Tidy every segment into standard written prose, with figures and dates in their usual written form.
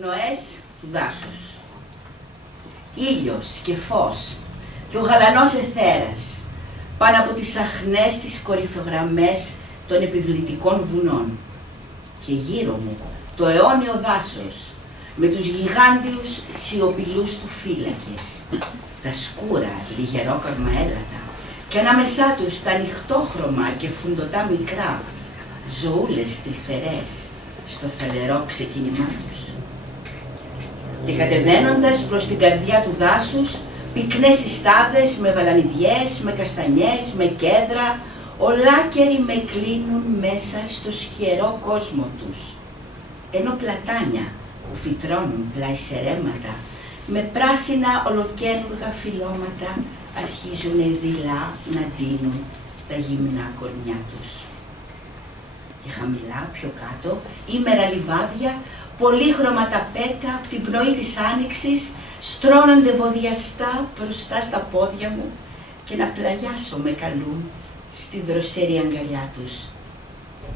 Πνοές του δάσους. Ήλιος και φως και ο γαλανός εθέρας πάνω από τις αχνές τις κορυφογραμμές των επιβλητικών βουνών. Και γύρω μου το αιώνιο δάσος με τους γιγάντιους σιωπηλούς του φύλακες, τα σκούρα λιγερόκαρμα έλατα και ανάμεσά τους τα ανοιχτόχρωμα και φουντωτά μικρά ζωούλες τρυφερές στο θαλερό ξεκίνημά τους. Και κατεβαίνοντας προς την καρδιά του δάσους, πυκνές συστάδες με βαλανιδιές, με καστανιές, με κέδρα, ολάκεροι με κλείνουν μέσα στο σκιερό κόσμο τους, ενώ πλατάνια που φυτρώνουν πλάι σε ρέματα, με πράσινα ολοκένουργα φυλλώματα αρχίζουν δειλά να ντύνουν τα γυμνά κορμιά τους. Και χαμηλά πιο κάτω, ήμερα λιβάδια, πολύχρωμα ταπέτα από την πνοή της άνοιξης στρώνονται βοδιαστά μπροστά στα πόδια μου και να πλαγιάσω με καλούν στην δροσερή αγκαλιά τους.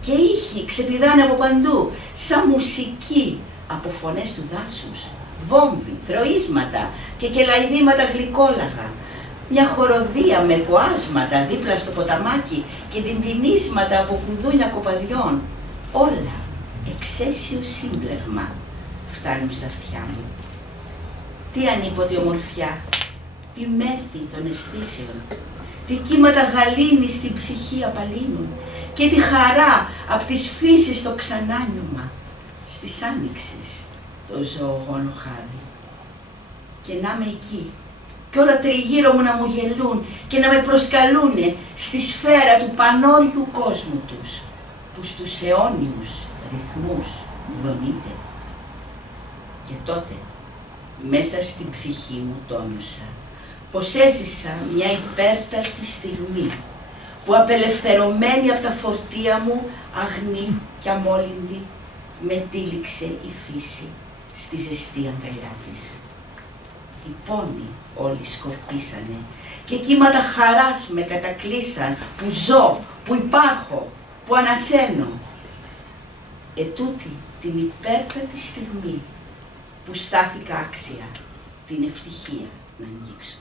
Και ήχοι ξεπηδάνε από παντού, σαν μουσική από φωνές του δάσους, βόμβοι, θροίσματα και κελαϊδήματα γλυκόλαγα, μια χοροδία με κοάσματα δίπλα στο ποταμάκι και τυντινίσματα από κουδούνια κοπαδιών, όλα εξαίσιο σύμπλεγμα φτάνουν στα αυτιά μου. Τι ανίποτε ομορφιά, τι μέθη των αισθήσεων, τι κύματα γαλήνης στην ψυχή απαλύνουν και τη χαρά απ' της φύσης το ξανάνιωμα, στις άνοιξης το ζωογόνο χάδι. Και να είμαι εκεί κι όλα τριγύρω μου να μου γελούν και να με προσκαλούνε στη σφαίρα του πανόριου κόσμου τους, που στους αιώνιους ρυθμούς δονείται. Και τότε μέσα στην ψυχή μου τόνωσα πως έζησα μια υπέρτατη στιγμή που απελευθερωμένη από τα φορτία μου, αγνή και αμόλυντη, με τύλιξε η φύση στη ζεστή αγκαλιά της. Οι πόνοι όλοι σκορπίσανε και κύματα χαράς με κατακλείσαν που ζω, που υπάρχω, που ανασένω. Ετούτη την υπέρτατη στιγμή που στάθηκα άξια την ευτυχία να αγγίξω.